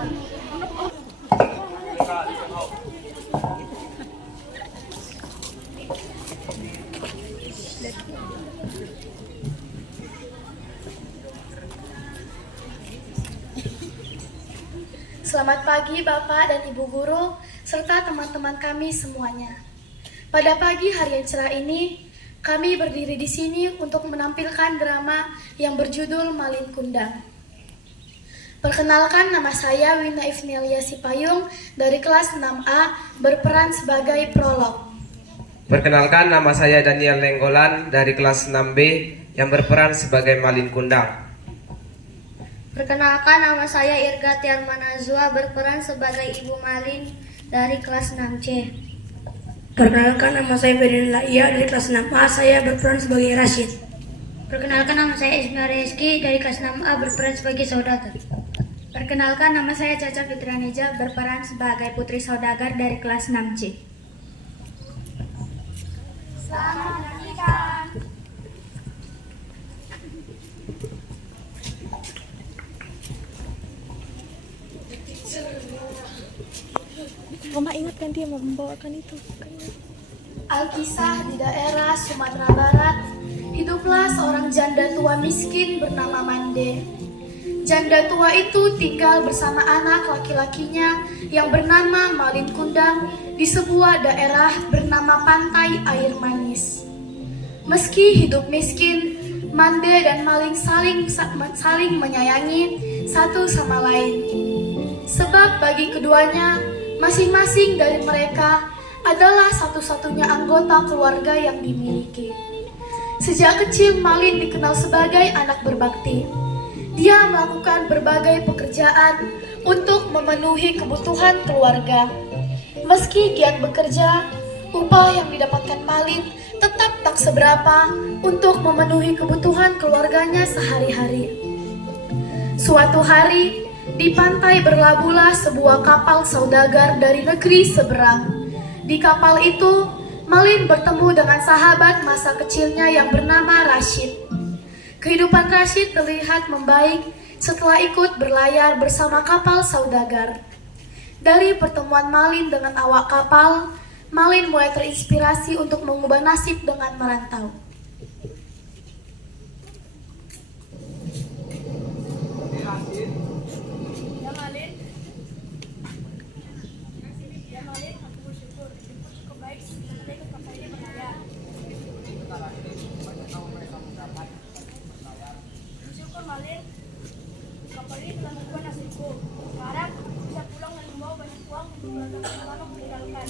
Selamat pagi Bapak dan Ibu Guru, serta teman-teman kami semuanya. Pada pagi hari yang cerah ini, kami berdiri di sini untuk menampilkan drama yang berjudul Malin Kundang. Perkenalkan, nama saya Wina Ifnelia Sipayung dari kelas 6A berperan sebagai prolog. Perkenalkan, nama saya Daniel Lenggolan dari kelas 6B yang berperan sebagai Malin Kundang. Perkenalkan, nama saya Irga Tiarmanazwa berperan sebagai Ibu Malin dari kelas 6C. Perkenalkan, nama saya Ferdinand Laia dari kelas 6A, saya berperan sebagai Rashid. Perkenalkan, nama saya Ismail Reski dari kelas 6A berperan sebagai Saudagar. Perkenalkan, nama saya Caca Fitrianeja berperan sebagai Putri Saudagar dari kelas 6C. Selamat menyanyikan. Mama ingatkan dia membawakan itu. Alkisah di daerah Sumatera Barat, hiduplah seorang janda tua miskin bernama Mande. Janda tua itu tinggal bersama anak laki-lakinya yang bernama Malin Kundang di sebuah daerah bernama Pantai Air Manis. Meski hidup miskin, Mande dan Malin saling menyayangi satu sama lain. Sebab bagi keduanya, masing-masing dari mereka adalah satu-satunya anggota keluarga yang dimiliki. Sejak kecil, Malin dikenal sebagai anak berbakti. Dia melakukan berbagai pekerjaan untuk memenuhi kebutuhan keluarga. Meski giat bekerja, upah yang didapatkan Malin tetap tak seberapa untuk memenuhi kebutuhan keluarganya sehari-hari. Suatu hari, di pantai berlabuhlah sebuah kapal saudagar dari negeri seberang. Di kapal itu, Malin bertemu dengan sahabat masa kecilnya yang bernama Rashid. Kehidupan Rashid terlihat membaik setelah ikut berlayar bersama kapal saudagar. Dari pertemuan Malin dengan awak kapal, Malin mulai terinspirasi untuk mengubah nasib dengan merantau. Bersyukur Malin, kapal ini telah mengubah nasibku. Sekarang aku bisa pulang dan membawa banyak uang untuk keluarga yang lama meninggalkan.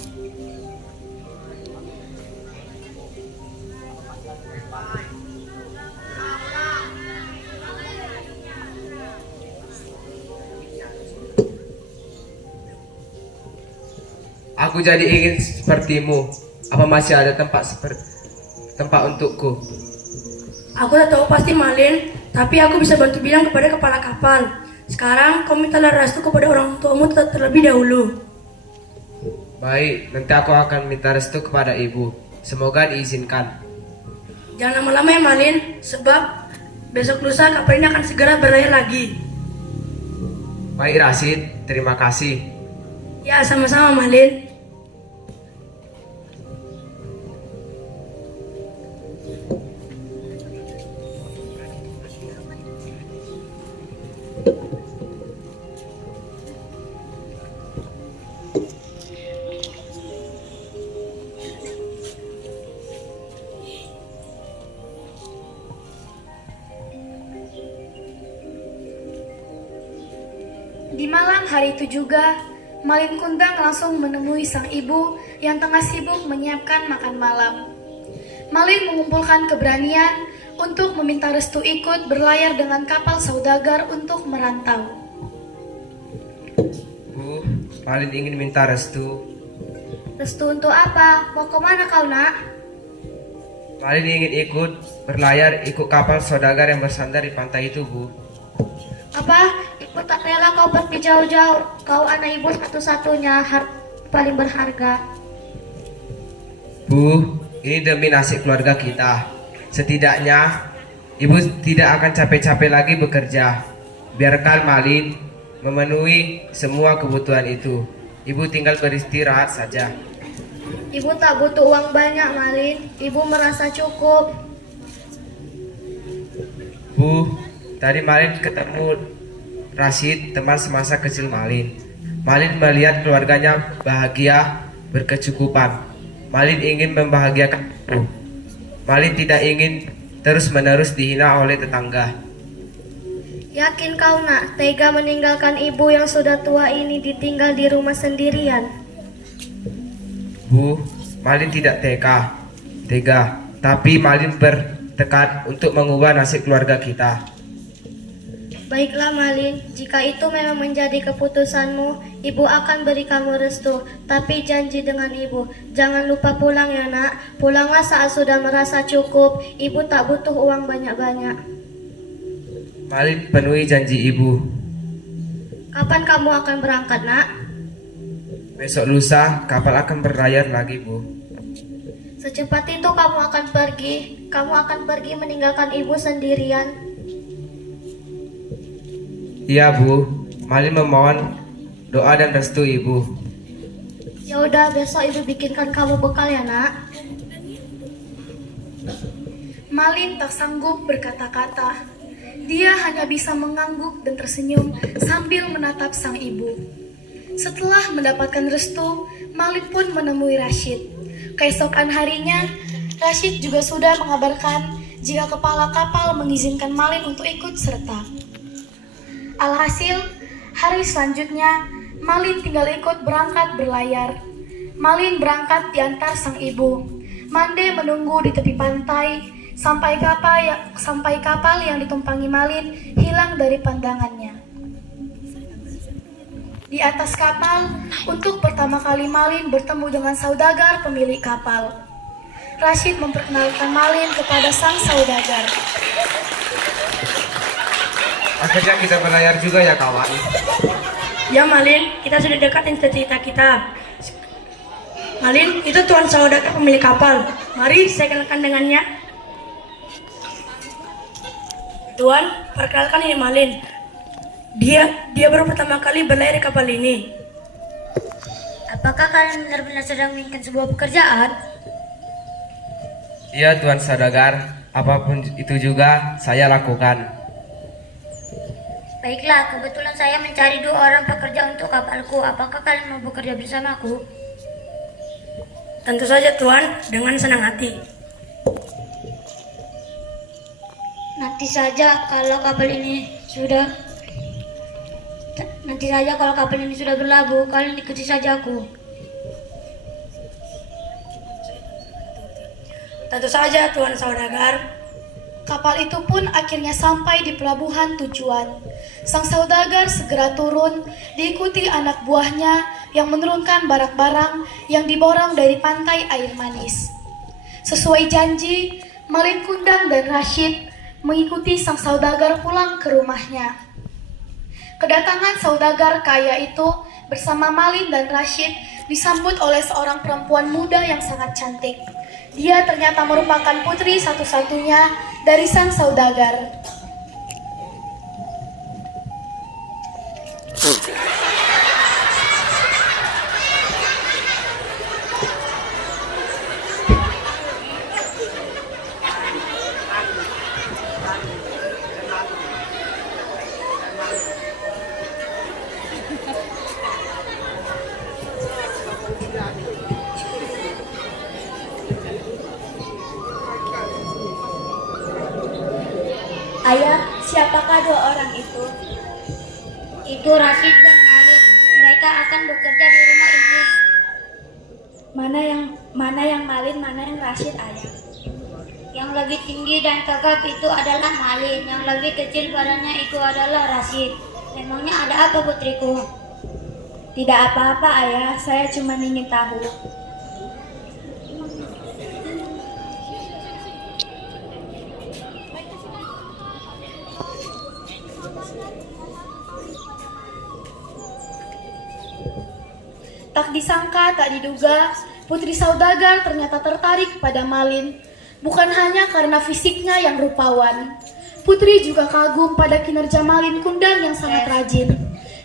Aku jadi ingin sepertimu. Apa masih ada tempat untukku? Aku tak tahu pasti Malin, tapi aku bisa bantu bilang kepada kepala kapal. Sekarang kau mintalah restu kepada orang tuamu terlebih dahulu. Baik, nanti aku akan minta restu kepada ibu. Semoga diizinkan. Jangan lama-lama ya Malin, sebab besok lusa kapal ini akan segera berlayar lagi. Baik Rashid, terima kasih. Ya, sama-sama Malin. Di malam hari itu juga, Malin Kundang langsung menemui sang ibu yang tengah sibuk menyiapkan makan malam. Malin mengumpulkan keberanian untuk meminta restu ikut berlayar dengan kapal saudagar untuk merantau. Bu, Malin ingin minta restu. Restu untuk apa? Mau kemana kau nak? Malin ingin ikut berlayar ikut kapal saudagar yang bersandar di pantai itu, Bu. Apa? Ikut tak rela kau pergi jauh-jauh. Kau anak ibu satu-satunya paling berharga. Bu, ini demi nasib keluarga kita. Setidaknya ibu tidak akan capek-capek lagi bekerja. Biarkan Malin memenuhi semua kebutuhan itu. Ibu tinggal beristirahat saja. Ibu tak butuh uang banyak, Malin. Ibu merasa cukup. Bu, tadi Malin ketemu Rashid, teman semasa kecil Malin. Malin melihat keluarganya bahagia, berkecukupan. Malin ingin membahagiakan ibu. Malin tidak ingin terus-menerus dihina oleh tetangga. Yakin kau nak tega meninggalkan ibu yang sudah tua ini ditinggal di rumah sendirian? Bu, Malin tidak tega, tapi Malin bertekad untuk mengubah nasib keluarga kita. Baiklah Malin, jika itu memang menjadi keputusanmu, ibu akan beri kamu restu. Tapi janji dengan ibu, jangan lupa pulang ya nak. Pulanglah saat sudah merasa cukup, ibu tak butuh uang banyak-banyak. Malin penuhi janji ibu. Kapan kamu akan berangkat nak? Besok lusa kapal akan berlayar lagi, Bu. Secepat itu kamu akan pergi meninggalkan ibu sendirian. Iya, Bu. Malin memohon doa dan restu ibu. Ya udah, besok ibu bikinkan kamu bekal ya nak. Malin tak sanggup berkata-kata. Dia hanya bisa mengangguk dan tersenyum sambil menatap sang ibu. Setelah mendapatkan restu, Malin pun menemui Rashid. Keesokan harinya, Rashid juga sudah mengabarkan jika kepala kapal mengizinkan Malin untuk ikut serta. Alhasil, hari selanjutnya, Malin tinggal ikut berangkat berlayar. Malin berangkat diantar sang ibu. Mande menunggu di tepi pantai sampai kapal yang ditumpangi Malin hilang dari pandangannya. Di atas kapal, untuk pertama kali Malin bertemu dengan saudagar pemilik kapal. Rashid memperkenalkan Malin kepada sang saudagar. Akhirnya kita berlayar juga ya, kawan. Ya Malin, kita sudah dekat cita-cita kita. Malin, itu Tuan Saudagar pemilik kapal. Mari saya kenalkan dengannya. Tuan, perkenalkan ini Malin. Dia baru pertama kali berlayar di kapal ini. Apakah kalian benar-benar sedang menginginkan sebuah pekerjaan? Iya, Tuan Saudagar. Apapun itu juga saya lakukan. Baiklah, kebetulan saya mencari 2 orang pekerja untuk kapalku. Apakah kalian mau bekerja bersamaku? Tentu saja Tuan, dengan senang hati. Nanti saja kalau kapal ini sudah berlabuh, kalian ikuti saja aku. Tentu saja Tuan Saudagar. Kapal itu pun akhirnya sampai di pelabuhan tujuan. Sang saudagar segera turun, diikuti anak buahnya yang menurunkan barang-barang yang diborong dari pantai air manis. Sesuai janji, Malin Kundang dan Rashid mengikuti sang saudagar pulang ke rumahnya. Kedatangan saudagar kaya itu bersama Malin dan Rashid disambut oleh seorang perempuan muda yang sangat cantik. Dia ternyata merupakan putri satu-satunya dari sang saudagar. Ayah, siapakah 2 orang itu? Itu Rashid dan Malin. Mereka akan bekerja di rumah ini. Mana yang Malin, mana yang Rashid, ayah? Yang lebih tinggi dan tegap itu adalah Malin. Yang lebih kecil badannya itu adalah Rashid. Memangnya ada apa putriku? Tidak apa-apa ayah, saya cuma ingin tahu. Tak disangka, tak diduga, putri saudagar ternyata tertarik pada Malin. Bukan hanya karena fisiknya yang rupawan. Putri juga kagum pada kinerja Malin Kundang yang sangat rajin.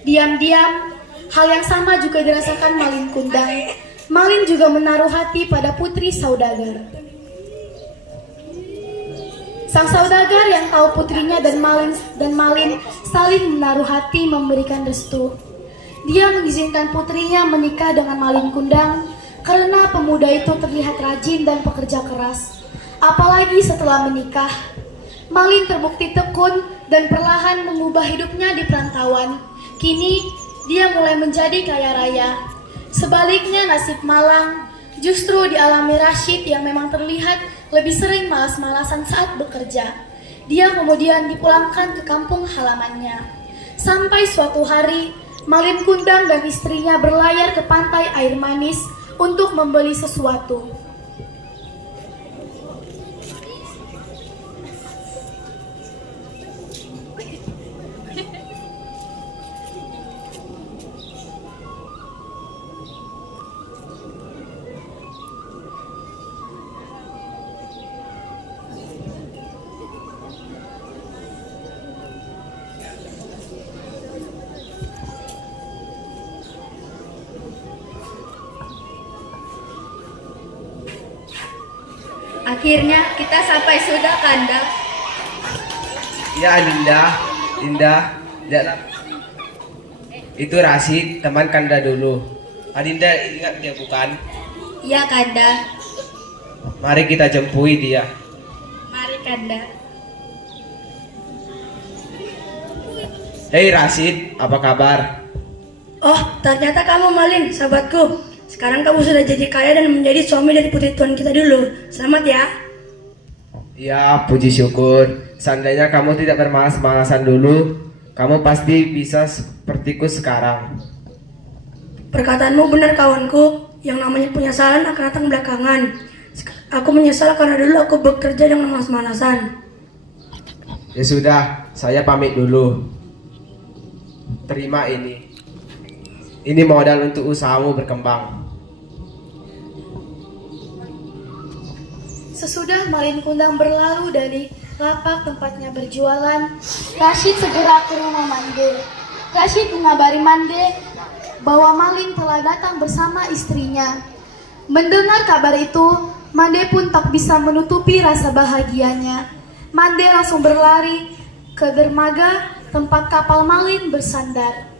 Diam-diam, hal yang sama juga dirasakan Malin Kundang. Malin juga menaruh hati pada putri saudagar. Sang saudagar yang tahu putrinya dan Malin saling menaruh hati memberikan restu. Dia mengizinkan putrinya menikah dengan Malin Kundang karena pemuda itu terlihat rajin dan pekerja keras. Apalagi setelah menikah, Malin terbukti tekun dan perlahan mengubah hidupnya di perantauan. Kini, dia mulai menjadi kaya raya. Sebaliknya nasib Malang justru dialami Rashid yang memang terlihat lebih sering malas-malasan saat bekerja. Dia kemudian dipulangkan ke kampung halamannya. Sampai suatu hari, Malin Kundang dan istrinya berlayar ke pantai air manis untuk membeli sesuatu. Akhirnya kita sampai sudah, Kanda. Ya Dinda, jangan. Itu Rashid, teman Kanda dulu. Adinda ingat dia bukan? Iya, Kanda. Mari kita jempui dia. Mari, Kanda. Hei Rashid, apa kabar? Oh, ternyata kamu Malin, sahabatku. Sekarang kamu sudah jadi kaya dan menjadi suami dari putri tuan kita dulu. Selamat ya. Ya, puji syukur. Seandainya kamu tidak bermalas-malasan dulu, kamu pasti bisa sepertiku sekarang. Perkataanmu benar kawanku. Yang namanya penyesalan akan datang belakangan. Aku menyesal karena dulu aku bekerja dengan malas-malasan. Ya sudah, saya pamit dulu. Terima ini. Ini modal untuk usahamu berkembang. Sesudah Malin Kundang berlalu dari lapak tempatnya berjualan, Rashid segera ke rumah Mande. Rashid mengabari Mande bahwa Malin telah datang bersama istrinya. Mendengar kabar itu, Mande pun tak bisa menutupi rasa bahagianya. Mande langsung berlari ke dermaga tempat kapal Malin bersandar.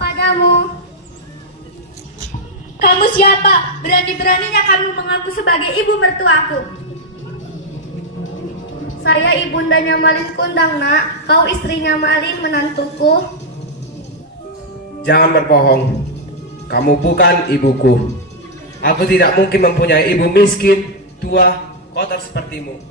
Padamu. Kamu siapa? Berani-beraninya kamu mengaku sebagai ibu mertuaku. Saya ibundanya Malin Kundang, nak. Kau istrinya Malin, menantuku. Jangan berbohong. Kamu bukan ibuku. Aku tidak mungkin mempunyai ibu miskin, tua, kotor sepertimu.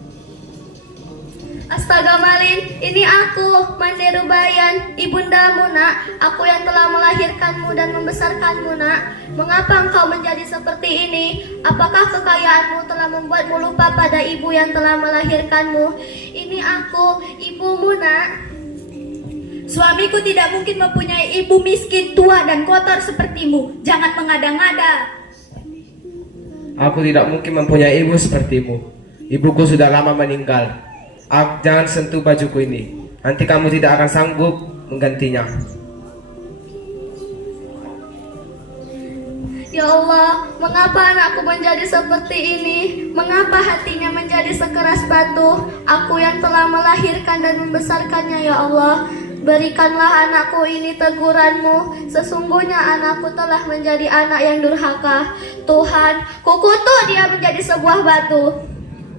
Astaga Malin, ini aku, Mande Rubayan, ibundamu, nak. Aku yang telah melahirkanmu dan membesarkanmu, nak. Mengapa engkau menjadi seperti ini? Apakah kekayaanmu telah membuatmu lupa pada ibu yang telah melahirkanmu? Ini aku, ibumu, nak. Suamiku tidak mungkin mempunyai ibu miskin, tua, dan kotor sepertimu. Jangan mengada-ngada. Aku tidak mungkin mempunyai ibu sepertimu. Ibuku sudah lama meninggal. Jangan sentuh bajuku ini. Nanti kamu tidak akan sanggup menggantinya. Ya Allah, mengapa anakku menjadi seperti ini? Mengapa hatinya menjadi sekeras batu? Aku yang telah melahirkan dan membesarkannya, ya Allah. Berikanlah anakku ini teguranmu. Sesungguhnya anakku telah menjadi anak yang durhaka. Tuhan, kukutuk dia menjadi sebuah batu.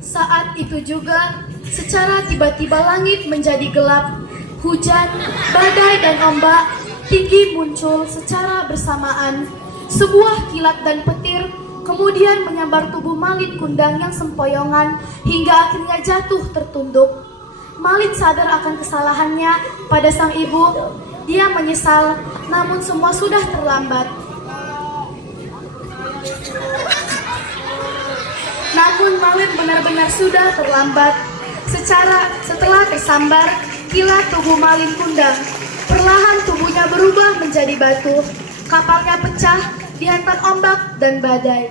Saat itu juga, secara tiba-tiba langit menjadi gelap. Hujan, badai, dan ombak tinggi muncul secara bersamaan. Sebuah kilat dan petir kemudian menyambar tubuh Malin Kundang yang sempoyongan hingga akhirnya jatuh tertunduk. Malin sadar akan kesalahannya pada sang ibu. Dia menyesal, namun semua sudah terlambat. Namun Malin benar-benar sudah terlambat. Setelah tersambar, kilat tubuh Malin kundang. Perlahan tubuhnya berubah menjadi batu. Kapalnya pecah, dihantam ombak dan badai.